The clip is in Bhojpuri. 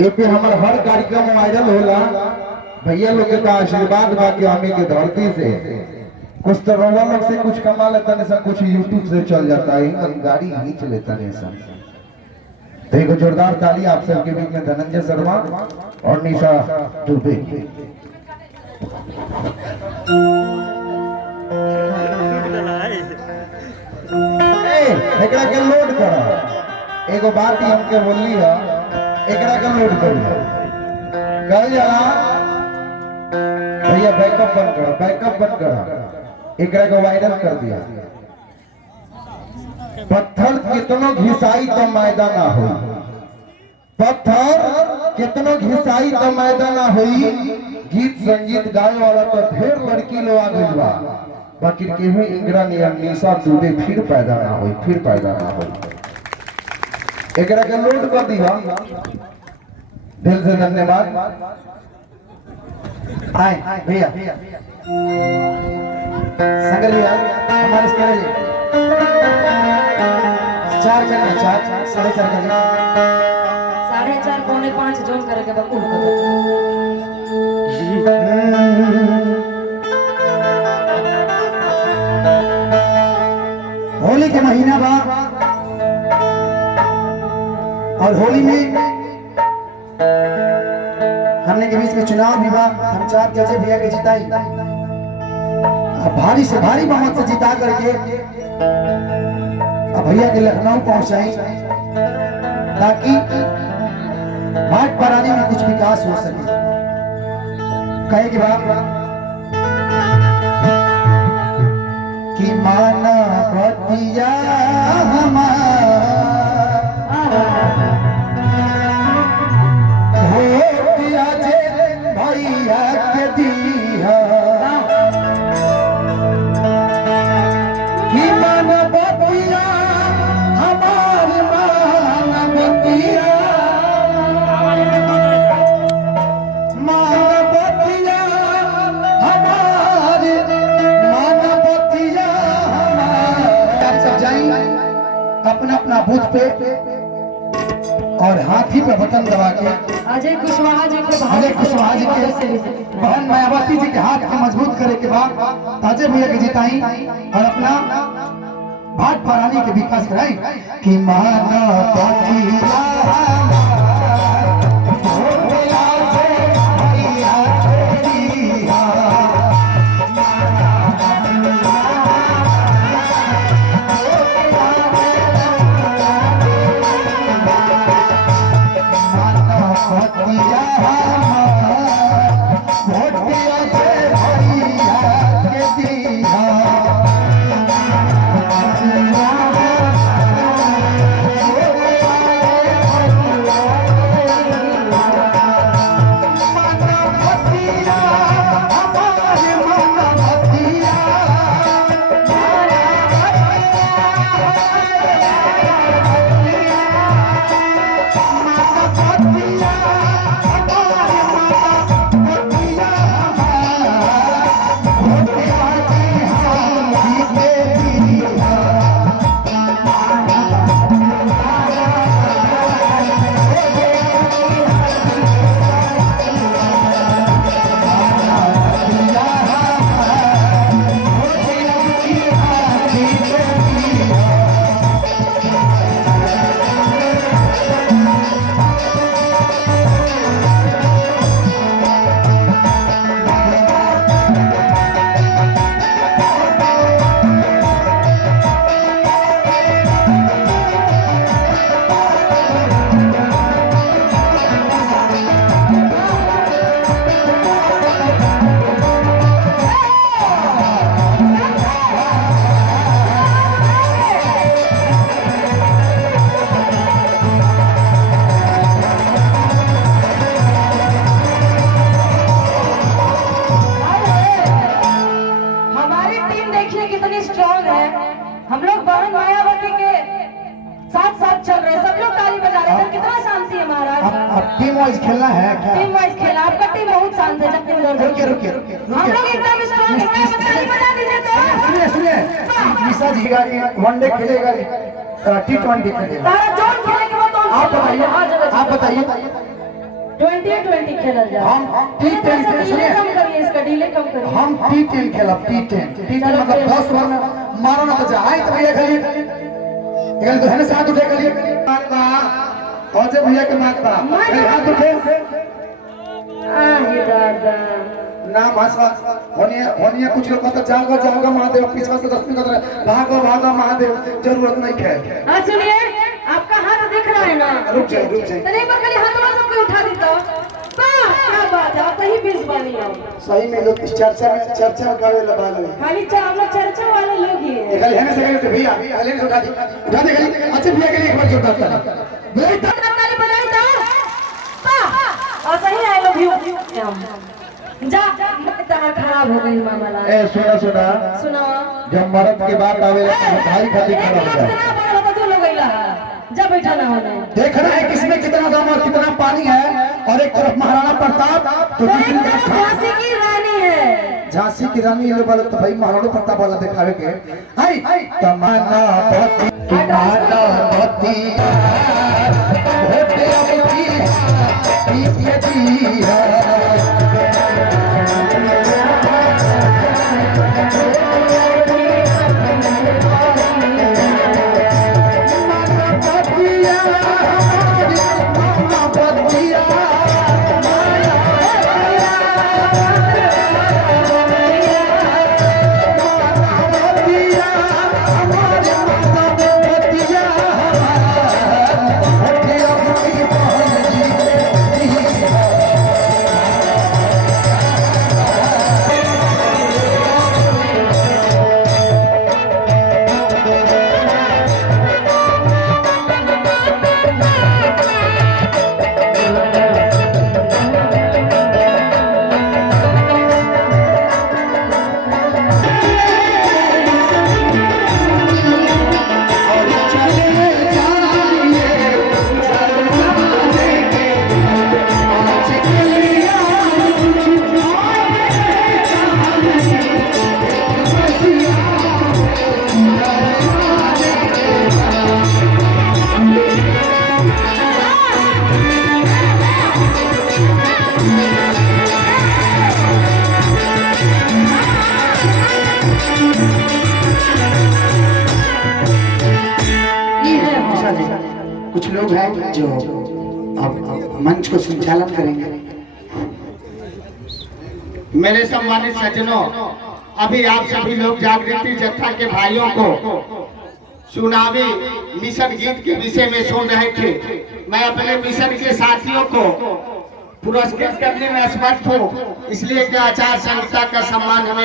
ए पे हमार हर कार्यक्रम वायरल होला। भैया लोग के का आशीर्वाद बा कि हमें के धरती से कुछ तो रोवा लोग से कुछ कमा लेता नहीं, सब कुछ यूट्यूब से चल जाता है, हम गाड़ी खींच लेता नहीं सब। तो एक जोरदार ताली आप सबके बीच में धनंजय शर्मा और निशा दुबे। एकरा के लोड करा, एगो बात ही हमके बोलली है, एकरा के लोड करी कल जला भैया बैकअप बंद करा, बैकअप बंद करा, एकरा को वायरल कर दिया। पत्थर कितनो घिसाई तो मैदा ना हो, पत्थर कितनो घिसाई तो मैदा ना होई। गीत संगीत गाए वाला तो ढेर लड़की लोग आ गई बा, बाकी केहू इंदिरा निशा दुबे फिर पैदा ना होई, फिर पैदा ना होई। एकरा के लोड कर दिया, दिल से धन्यवाद। आए भैया संगल भैया हमारे स्टेज चार जन, चार साढ़े चार जन, 4:30 पौने 5 जोन करेगा बकुल होली के महीना बा और होली में हमने के बीच में चुनाव भी बा। हम चार जजे भैया के जिताई, भारी से भारी बहुमत से जिता करके अब भैया के लखनऊ पहुंचाई ताकि भाट पराने में कुछ विकास हो सके। कहे कि बाप कि माना बतिया भैया के दिया कि मन बतिया हमारी मान बतिया, मान बतिया हमारी, मान बतिया हमारी। आप सब जाएंगे अपना अपना बूथ पे और हाथी पे बटन दबा के अजय कुशवाहा जी को बहन मायावती जी के हाथ के मजबूत करे के बाद ताजे भैया के जिताई और अपना भाट परानी के विकास कराई कि माना टीम वाइज खेलना है क्या? टीम वाइज खेला, आपका टीम बहुत शांत है। जब रुकिए रुकिए हम लोग एकदम स्ट्रांग है, ताली बजा दीजिए तो। सुनिए सुनिए, निशा जी का वनडे खेलेगा, T20 खेलेगा। तारा जोन खेलेगा वो तो आप बताइए, आप बताइए 20-20 खेला जाए। हम T10 डिले कम करिए, इसका डिले कम करिए। हम T10 खेलब T10 मतलब 10 ओवर में मारो ना तो जाए तो भैया खाली एगल तो है साथ उठे खाली मारता अजय भैया के मारता हाथ उठे आहे दादा ना भाषा होनिया कुछ लोग कहता जाओगा महादेव पीछे से 10 मिनट भागो महादेव जरूरत नहीं है। हाँ सुनिए, आपका हाथ दिख रहा है ना? रुक जाए तो एक बार खाली हाथवा सबको उठा देता। क्या बात है, आप सही बीस बानी हो। सही में लोग इस चर्चा में गावे लगा ले खाली हम लोग चर्चा वाले लोग ही हैं। कल है ना से भैया कल उठा दे खाली अच्छे भैया के लिए एक बार जोर दाता ताली बजाई तो और सही आई लव यू। जा तरह खराब हो गई मामला। ए सुना सुना जब मर्द के बात आवेला तो भाई खाली एक खड़ा हो लाख जाए। से ना बोलो तो तू लोग गईला जब बैठा ना होने। देखना है किसमें कितना दम और कितना पानी है। और एक तरफ महाराणा प्रताप तो तो एक तरफ झांसी की रानी है। झांसी की रानी ये वाला तो भाई महाराणा प्रताप वाला दिखावे के आई तमन्ना पति तुम्हारा पति होते अब की है कुछ लोग हैं जो अब मंच को संचालन करेंगे। मेरे सम्मानित सज्जनों, अभी आप सभी लोग जागृति जत्था के भाइयों को चुनावी मिशन गीत के विषय में सुन रहे थे। मैं अपने मिशन के साथियों को पुरस्कृत करने में असमर्थ हूँ, इसलिए कि आचार संहिता का सम्मान हमें